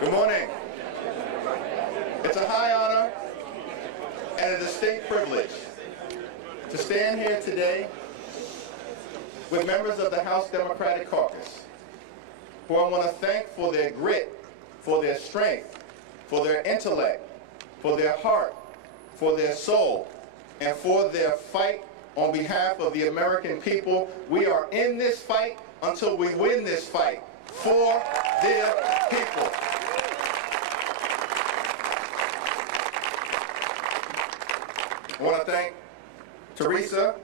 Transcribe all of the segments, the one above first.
Good morning. It's a high honor and a distinct privilege to stand here today with members of the House Democratic Caucus, who I want to thank for their grit, for their strength, for their intellect, for their heart, for their soul, and for their fight on behalf of the American people. We are in this fight until we win this fight for their people. I want to thank Teresa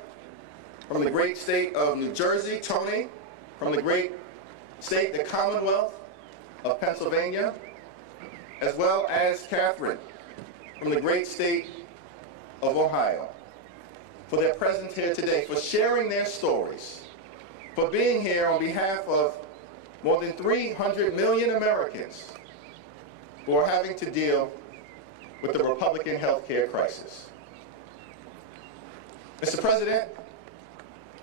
from the great state of New Jersey, Tony from the great state, the Commonwealth of Pennsylvania, as well as Catherine from the great state of Ohio, for their presence here today, for sharing their stories, for being here on behalf of more than 300 million Americans who are having to deal with the Republican health care crisis. Mr. President,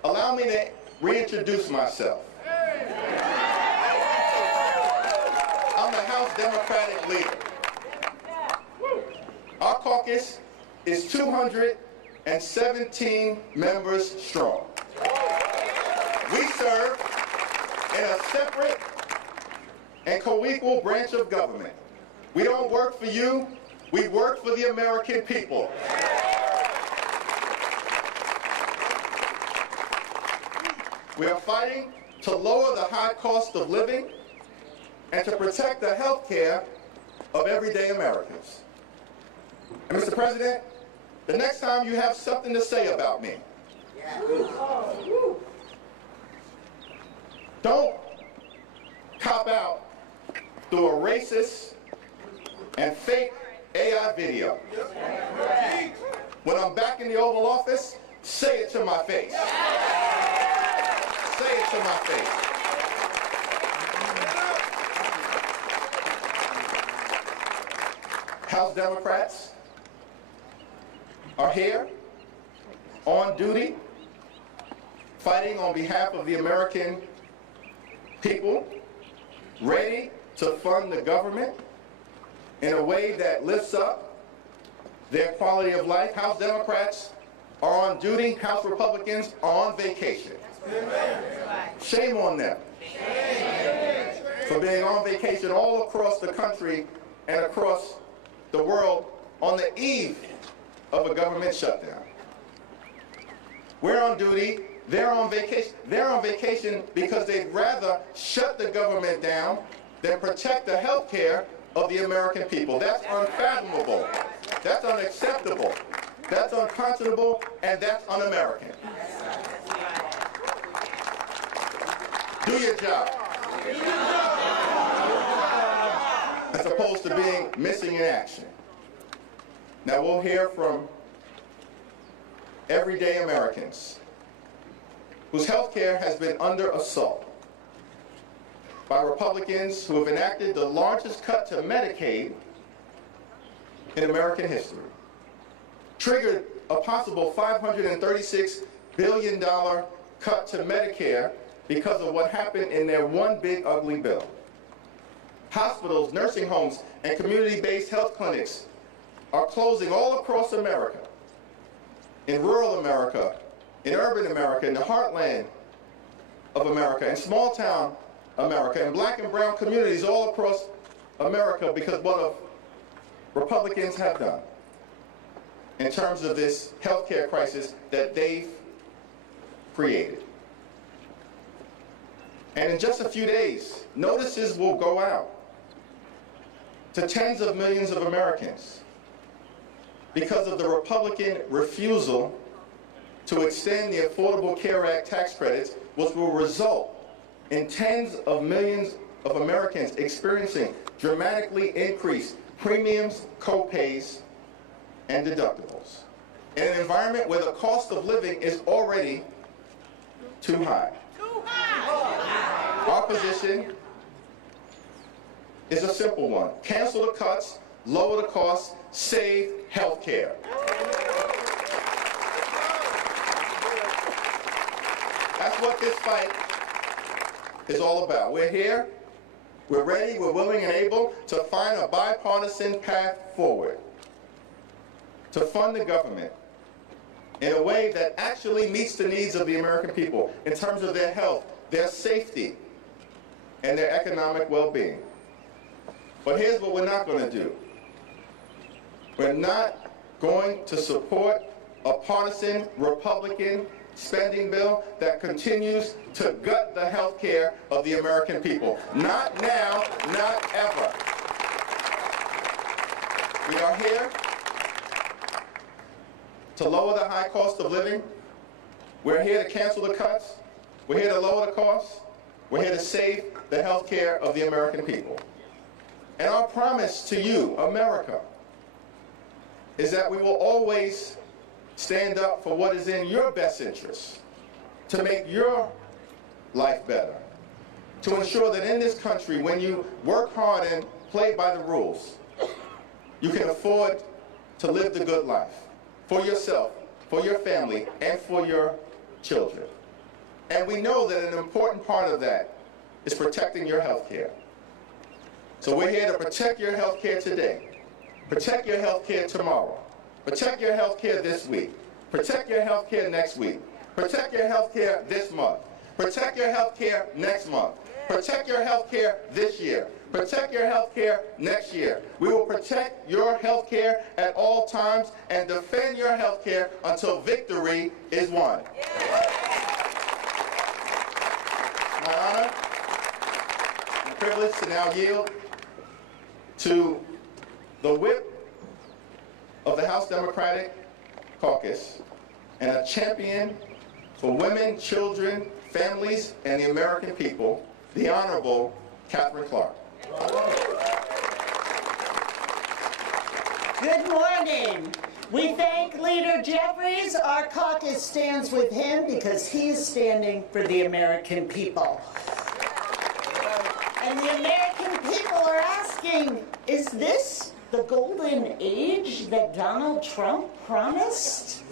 allow me to reintroduce myself. I'm the House Democratic leader. Our caucus is 217 members strong. We serve in a separate and co-equal branch of government. We don't work for you, we work for the American people. We are fighting to lower the high cost of living and to protect the health care of everyday Americans. And Mr. President, the next time you have something to say about me, don't cop out through a racist and fake AI video. When I'm back in the Oval Office, say it to my face. Say it to my face. House Democrats are here on duty, fighting on behalf of the American people, ready to fund the government in a way that lifts up their quality of life. House Democrats are on duty. House Republicans are on vacation. Shame on them for being on vacation all across the country and across the world on the eve of a government shutdown. We're on duty, they're on vacation. They're on vacation because they'd rather shut the government down than protect the health care of the American people. That's unfathomable. That's unacceptable. That's unconscionable, and that's un-American. Do your job. As opposed to being missing in action. Now we'll hear from everyday Americans whose health care has been under assault by Republicans who have enacted the largest cut to Medicaid in American history, triggered a possible $536 billion cut to Medicare because of what happened in their one big ugly bill. Hospitals, nursing homes, and community-based health clinics are closing all across America, in rural America, in urban America, in the heartland of America, in small-town America, in black and brown communities all across America because what Republicans have done in terms of this health care crisis that they've created. And in just a few days, notices will go out to tens of millions of Americans because of the Republican refusal to extend the Affordable Care Act tax credits, which will result in tens of millions of Americans experiencing dramatically increased premiums, co-pays, and deductibles in an environment where the cost of living is already too high. Our position is a simple one. Cancel the cuts, lower the costs, save health care. That's what this fight is all about. We're here We're ready, we're willing and able to find a bipartisan path forward to fund the government in a way that actually meets the needs of the American people in terms of their health, their safety, and their economic well-being. But here's what we're not going to do. We're not going to support a partisan Republican spending bill that continues to gut the health care of the American people. Not now, not ever. We are here to lower the high cost of living. We're here to cancel the cuts. We're here to lower the costs. We're here to save the health care of the American people. And our promise to you, America, is that we will always stand up for what is in your best interest, to make your life better, to ensure that in this country, when you work hard and play by the rules, you can afford to live the good life for yourself, for your family, and for your children. And we know that an important part of that is protecting your health care. So we're here to protect your health care today, protect your health care tomorrow, protect your health care this week, protect your health care next week, protect your health care this month, protect your health care next month, protect your health care this year, protect your health care next year. We will protect your health care at all times and defend your health care until victory is won. My honor, my privilege to now yield to the whip of the House Democratic Caucus and a champion for women, children, families, and the American people, the Honorable Catherine Clark. Good morning. We thank Leader Jeffries. Our caucus stands with him because he is standing for the American people. And the American people are asking, is this the golden age that Donald Trump promised?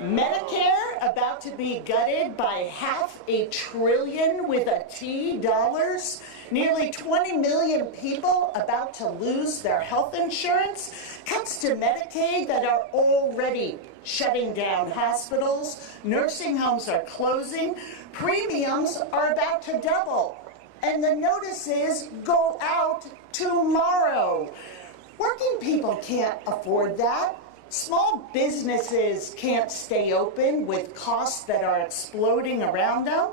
Medicare about to be gutted by $500 billion with a T dollars? Nearly 20 million people about to lose their health insurance? Cuts to Medicaid that are already shutting down hospitals. Nursing homes are closing. Premiums are about to double. And the notice is, go out tomorrow. Working people can't afford that. Small businesses can't stay open with costs that are exploding around them.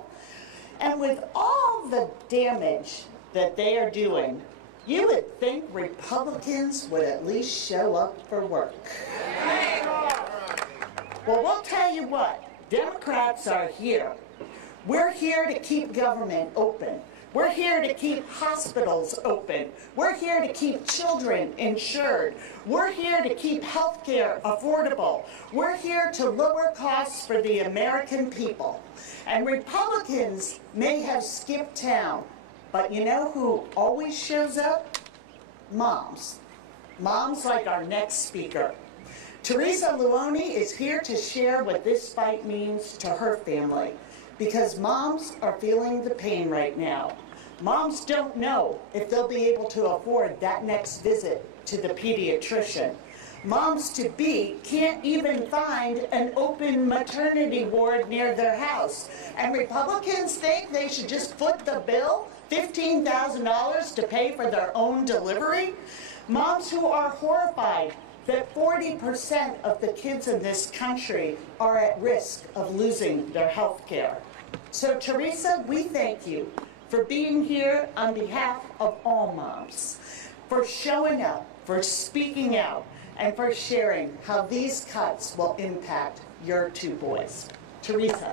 And with all the damage that they are doing, you would think Republicans would at least show up for work. Well, we'll tell you what, Democrats are here. We're here to keep government open. We're here to keep hospitals open. We're here to keep children insured. We're here to keep health care affordable. We're here to lower costs for the American people. And Republicans may have skipped town, but you know who always shows up? Moms. Moms like our next speaker. Teresa Luoni is here to share what this fight means to her family, because moms are feeling the pain right now. Moms don't know if they'll be able to afford that next visit to the pediatrician. Moms-to-be can't even find an open maternity ward near their house. And Republicans think they should just foot the bill, $15,000 to pay for their own delivery. Moms who are horrified that 40% of the kids in this country are at risk of losing their health care. So Teresa, we thank you for being here on behalf of all moms, for showing up, for speaking out, and for sharing how these cuts will impact your two boys. Teresa.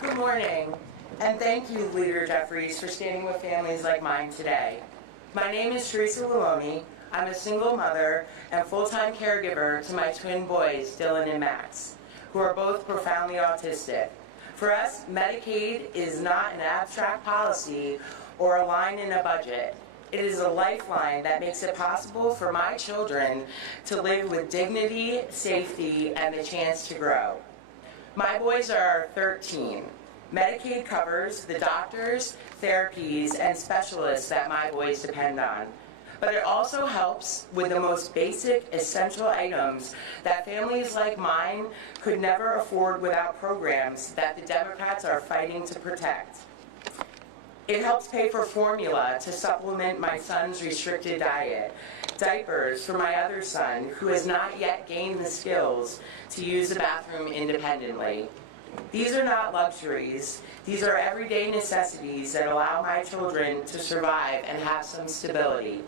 Good morning, and thank you, Leader Jeffries, for standing with families like mine today. My name is Teresa Luoni. I'm a single mother and full-time caregiver to my twin boys, Dylan and Max, who are both profoundly autistic. For us, Medicaid is not an abstract policy or a line in a budget. It is a lifeline that makes it possible for my children to live with dignity, safety, and the chance to grow. My boys are 13. Medicaid covers the doctors, therapies, and specialists that my boys depend on. But it also helps with the most basic, essential items that families like mine could never afford without programs that the Democrats are fighting to protect. It helps pay for formula to supplement my son's restricted diet, diapers for my other son who has not yet gained the skills to use the bathroom independently. These are not luxuries. These are everyday necessities that allow my children to survive and have some stability.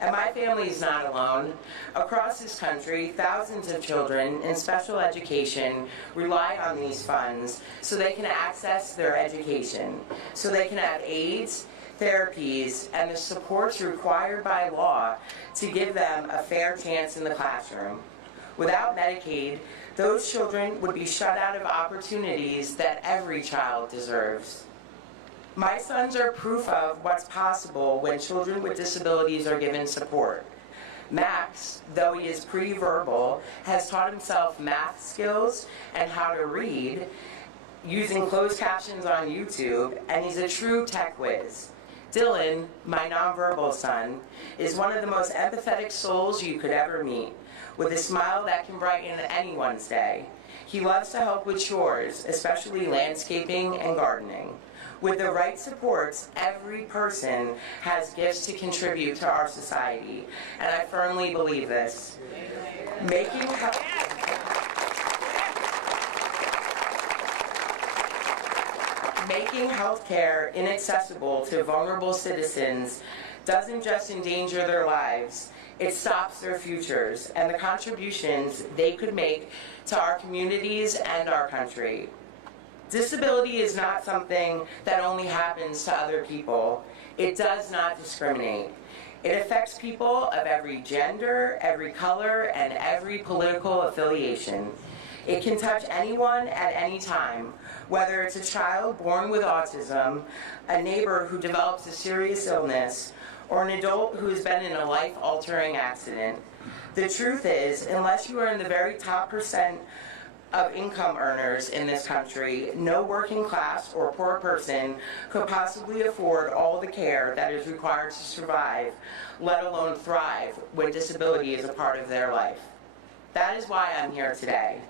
And my family is not alone. Across this country, thousands of children in special education rely on these funds so they can access their education, so they can have aids, therapies, and the supports required by law to give them a fair chance in the classroom. Without Medicaid, those children would be shut out of opportunities that every child deserves. My sons are proof of what's possible when children with disabilities are given support. Max, though he is pre-verbal, has taught himself math skills and how to read using closed captions on YouTube, and he's a true tech whiz. Dylan, my nonverbal son, is one of the most empathetic souls you could ever meet, with a smile that can brighten anyone's day. He loves to help with chores, especially landscaping and gardening. With the right supports, every person has gifts to contribute to our society, and I firmly believe this. Making healthcare inaccessible to vulnerable citizens doesn't just endanger their lives, it stops their futures and the contributions they could make to our communities and our country. Disability is not something that only happens to other people. It does not discriminate. It affects people of every gender, every color, and every political affiliation. It can touch anyone at any time, whether it's a child born with autism, a neighbor who develops a serious illness, or an adult who has been in a life-altering accident. The truth is, unless you are in the very top % of income earners in this country, no working class or poor person could possibly afford all the care that is required to survive, let alone thrive, when disability is a part of their life. That is why I'm here today.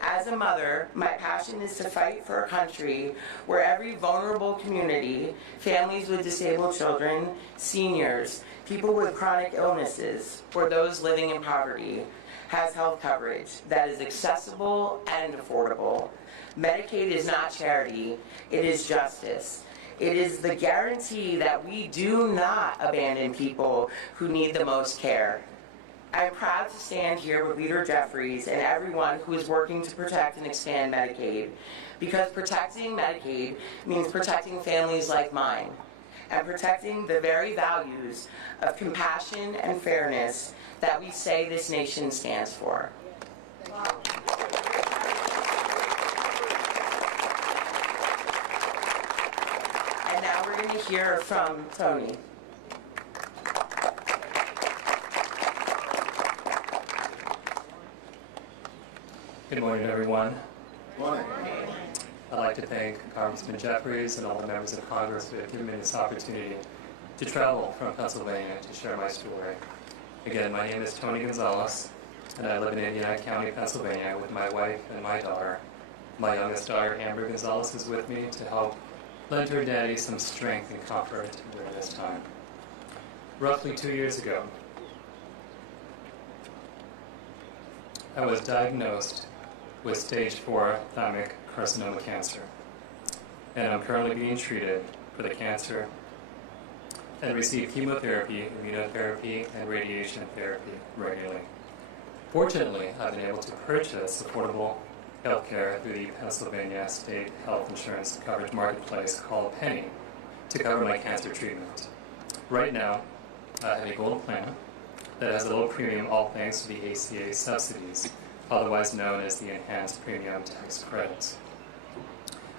As a mother, my passion is to fight for a country where every vulnerable community, families with disabled children, seniors, people with chronic illnesses, or those living in poverty, has health coverage that is accessible and affordable. Medicaid is not charity, it is justice. It is the guarantee that we do not abandon people who need the most care. I'm proud to stand here with Leader Jeffries and everyone who is working to protect and expand Medicaid, because protecting Medicaid means protecting families like mine, and protecting the very values of compassion and fairness that we say this nation stands for. And now we're going to hear from Tony. Good morning, everyone. Good morning. I'd like to thank Congressman Jeffries and all the members of Congress for giving me this opportunity to travel from Pennsylvania to share my story. Again, my name is Tony Gonzalez, and I live in Indiana County, Pennsylvania, with my wife and my daughter. My youngest daughter, Amber Gonzalez, is with me to help lend her daddy some strength and comfort during this time. Roughly 2 years ago, I was diagnosed with stage 4 thymic carcinoma cancer, and I'm currently being treated for the cancer and receive chemotherapy, immunotherapy, and radiation therapy regularly. Fortunately, I've been able to purchase affordable health care through the Pennsylvania State Health Insurance Coverage Marketplace called Penny to cover my cancer treatment. Right now, I have a gold plan that has a low premium, all thanks to the ACA subsidies, otherwise known as the enhanced premium tax credits.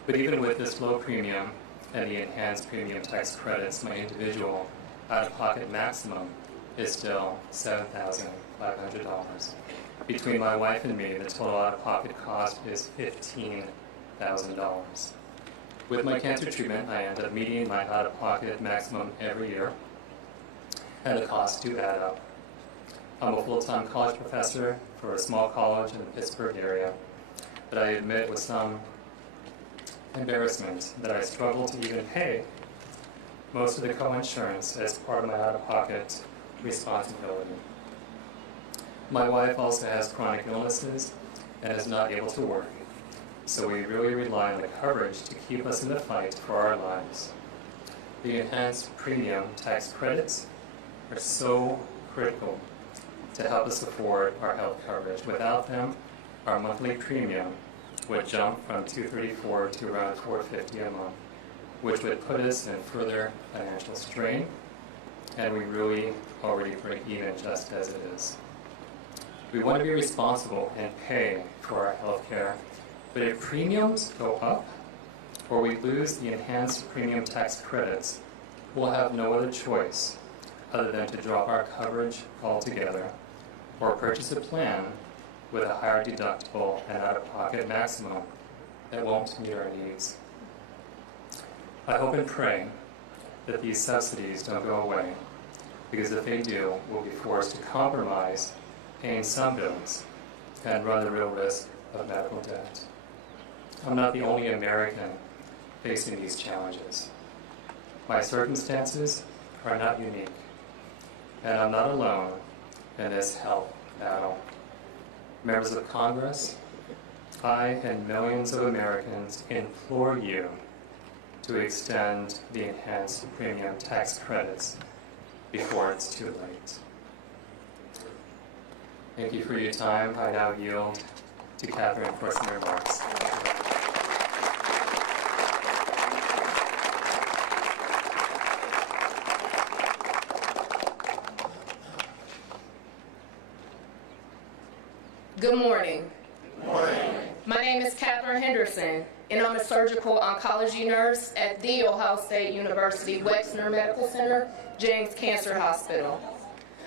But even with this low premium and the enhanced premium tax credits, my individual out-of-pocket maximum is still $7,500. Between my wife and me, the total out-of-pocket cost is $15,000. With my cancer treatment, I end up meeting my out-of-pocket maximum every year, and the costs do add up. I'm a full-time college professor for a small college in the Pittsburgh area, but I admit with some embarrassment that I struggle to even pay most of the co-insurance as part of my out-of-pocket responsibility. My wife also has chronic illnesses and is not able to work, so we really rely on the coverage to keep us in the fight for our lives. The enhanced premium tax credits are so critical to help us afford our health coverage. Without them, our monthly premium would jump from $234 to around $450 a month, which would put us in further financial strain, and we really already break even just as it is. We want to be responsible and pay for our health care, but if premiums go up or we lose the enhanced premium tax credits, we'll have no other choice other than to drop our coverage altogether or purchase a plan with a higher deductible and out-of-pocket maximum that won't meet our needs. I hope and pray that these subsidies don't go away, because if they do, we'll be forced to compromise paying some bills and run the real risk of medical debt. I'm not the only American facing these challenges. My circumstances are not unique, and I'm not alone in this health battle. Members of Congress, I and millions of Americans implore you to extend the enhanced premium tax credits before it's too late. Thank you for your time. I now yield to Catherine for some remarks. Good morning. Good morning. My name is Catherine Henderson, and I'm a surgical oncology nurse at The Ohio State University Wexner Medical Center, James Cancer Hospital.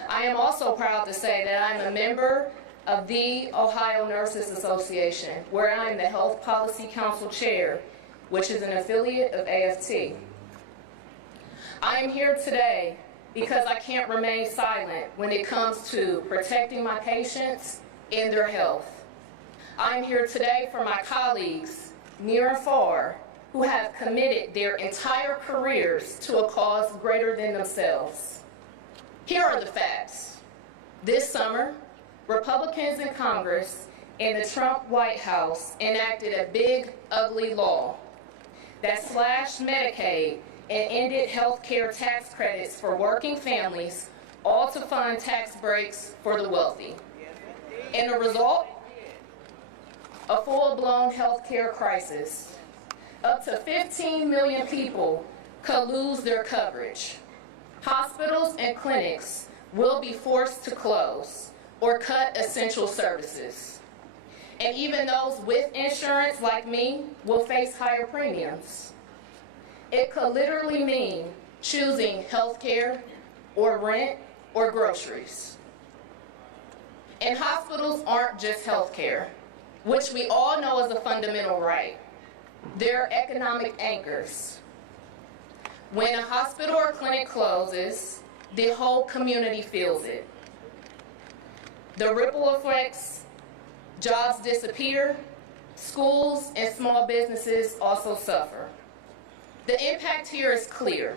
I am also proud to say that I'm a member of the Ohio Nurses Association, where I'm the Health Policy Council Chair, which is an affiliate of AFT. I am here today because I can't remain silent when it comes to protecting my patients and their health. I'm here today for my colleagues, near and far, who have committed their entire careers to a cause greater than themselves. Here are the facts. This summer, Republicans in Congress and the Trump White House enacted a big, ugly law that slashed Medicaid and ended health care tax credits for working families, all to fund tax breaks for the wealthy. And the result? A full-blown health care crisis. Up to 15 million people could lose their coverage. Hospitals and clinics will be forced to close or cut essential services. And even those with insurance like me will face higher premiums. It could literally mean choosing health care or rent or groceries. And hospitals aren't just health care, which we all know is a fundamental right. They're economic anchors. When a hospital or clinic closes, the whole community feels it. The ripple effects, jobs disappear, schools and small businesses also suffer. The impact here is clear.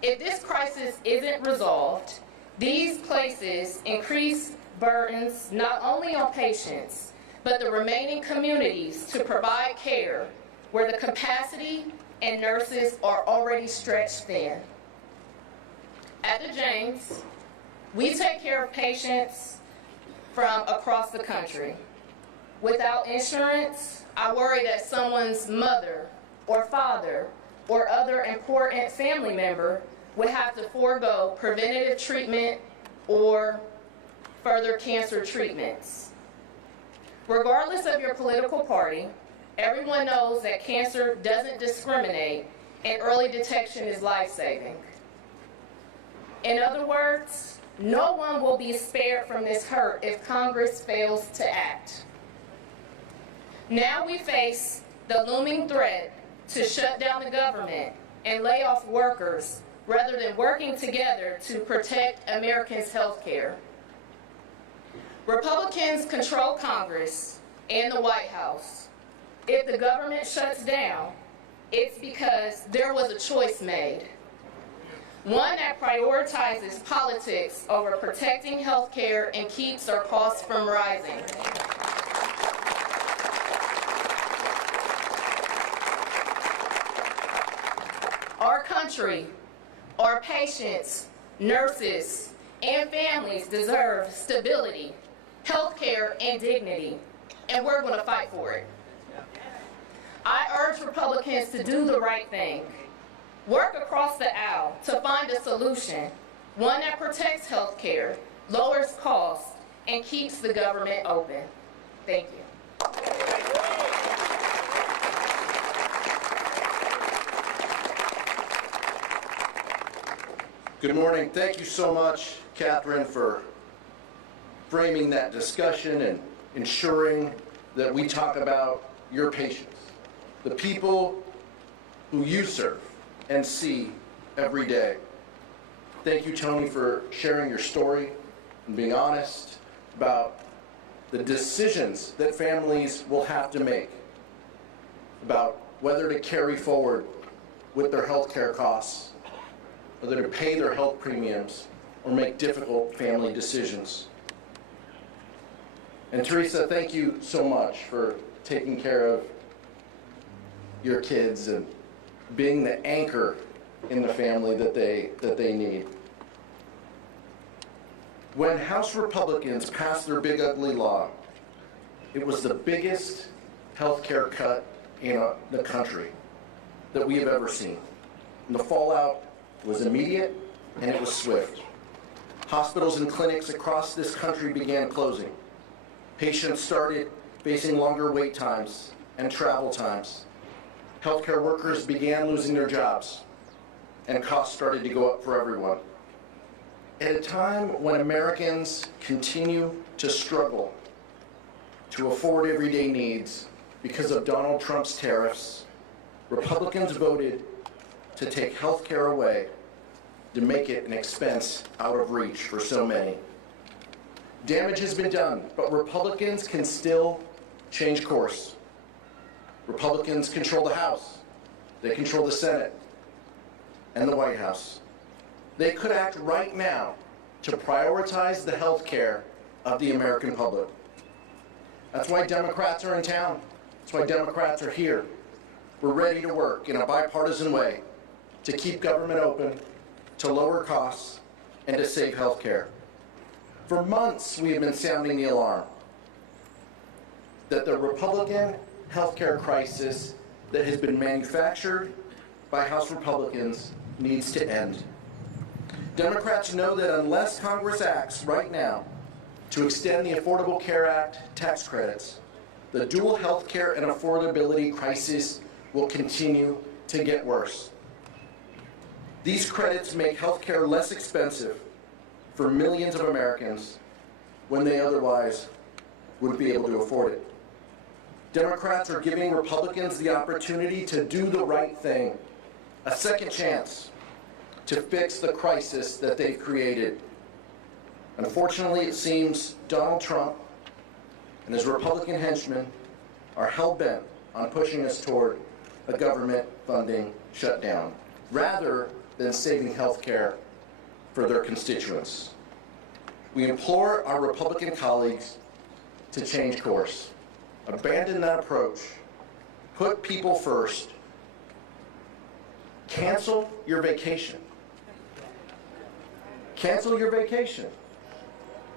If this crisis isn't resolved, these places increase burdens not only on patients, but the remaining communities to provide care where the capacity and nurses are already stretched thin. At the James, we take care of patients from across the country. Without insurance, I worry that someone's mother or father or other important family member would have to forego preventative treatment or further cancer treatments. Regardless of your political party, everyone knows that cancer doesn't discriminate and early detection is life-saving. In other words, No one will be spared from this hurt if Congress fails to act. Now we face the looming threat to shut down the government and lay off workers rather than working together to protect Americans' health care. Republicans control Congress and the White House. If the government shuts down, it's because there was a choice made. One that prioritizes politics over protecting health care and keeps our costs from rising. Our country, our patients, nurses, and families deserve stability, health care, and dignity, and we're going to fight for it. I urge Republicans to do the right thing. Work across the aisle to find a solution, one that protects health care, lowers costs, and keeps the government open. Thank you. Good morning. Thank you so much, Catherine, for framing that discussion and ensuring that we talk about your patients, the people who you serve and see every day. Thank you, Tony, for sharing your story and being honest about the decisions that families will have to make about whether to carry forward with their health care costs, whether to pay their health premiums, or make difficult family decisions. And Teresa, thank you so much for taking care of your kids and being the anchor in the family that they need. When House Republicans passed their big ugly law, it was the biggest health care cut in the country that we have ever seen. And the fallout was immediate and it was swift. Hospitals and clinics across this country began closing. Patients started facing longer wait times and travel times. Healthcare workers began losing their jobs, and costs started to go up for everyone. At a time when Americans continue to struggle to afford everyday needs because of Donald Trump's tariffs, Republicans voted to take healthcare away to make it an expense out of reach for so many. Damage has been done, but Republicans can still change course. Republicans control the House, they control the Senate, and the White House. They could act right now to prioritize the health care of the American public. That's why Democrats are in town. That's why Democrats are here. We're ready to work in a bipartisan way to keep government open, to lower costs, and to save health care. For months, we have been sounding the alarm that the Republican healthcare crisis that has been manufactured by House Republicans needs to end. Democrats know that unless Congress acts right now to extend the Affordable Care Act tax credits, the dual health care and affordability crisis will continue to get worse. These credits make health care less expensive for millions of Americans when they otherwise wouldn't be able to afford it. Democrats are giving Republicans the opportunity to do the right thing, a second chance to fix the crisis that they've created. Unfortunately, it seems Donald Trump and his Republican henchmen are hell-bent on pushing us toward a government funding shutdown, rather than saving health care for their constituents. We implore our Republican colleagues to change course. Abandon that approach. Put people first. Cancel your vacation. Cancel your vacation.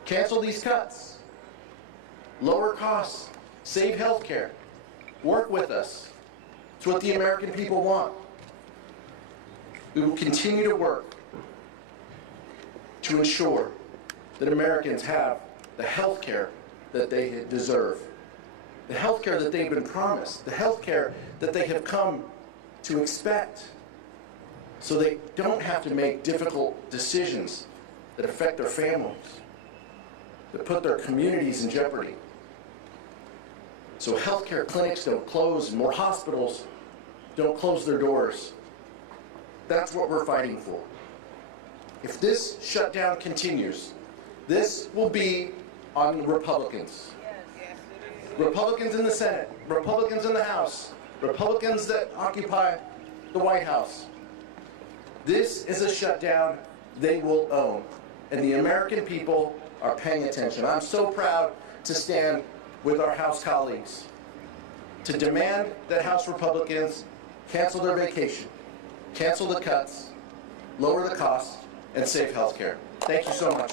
Cancel these cuts. Lower costs. Save health care. Work with us. It's what the American people want. We will continue to work to ensure that Americans have the health care that they deserve, the health care that they've been promised, the health care that they have come to expect, so they don't have to make difficult decisions that affect their families, that put their communities in jeopardy. So healthcare clinics don't close, and more hospitals don't close their doors. That's what we're fighting for. If this shutdown continues, this will be on Republicans. Republicans in the Senate, Republicans in the House, Republicans that occupy the White House. This is a shutdown they will own, and the American people are paying attention. I'm so proud to stand with our House colleagues to demand that House Republicans cancel their vacation, cancel the cuts, lower the costs, and save health care. Thank you so much.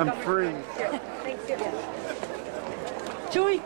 I'm free. Joey.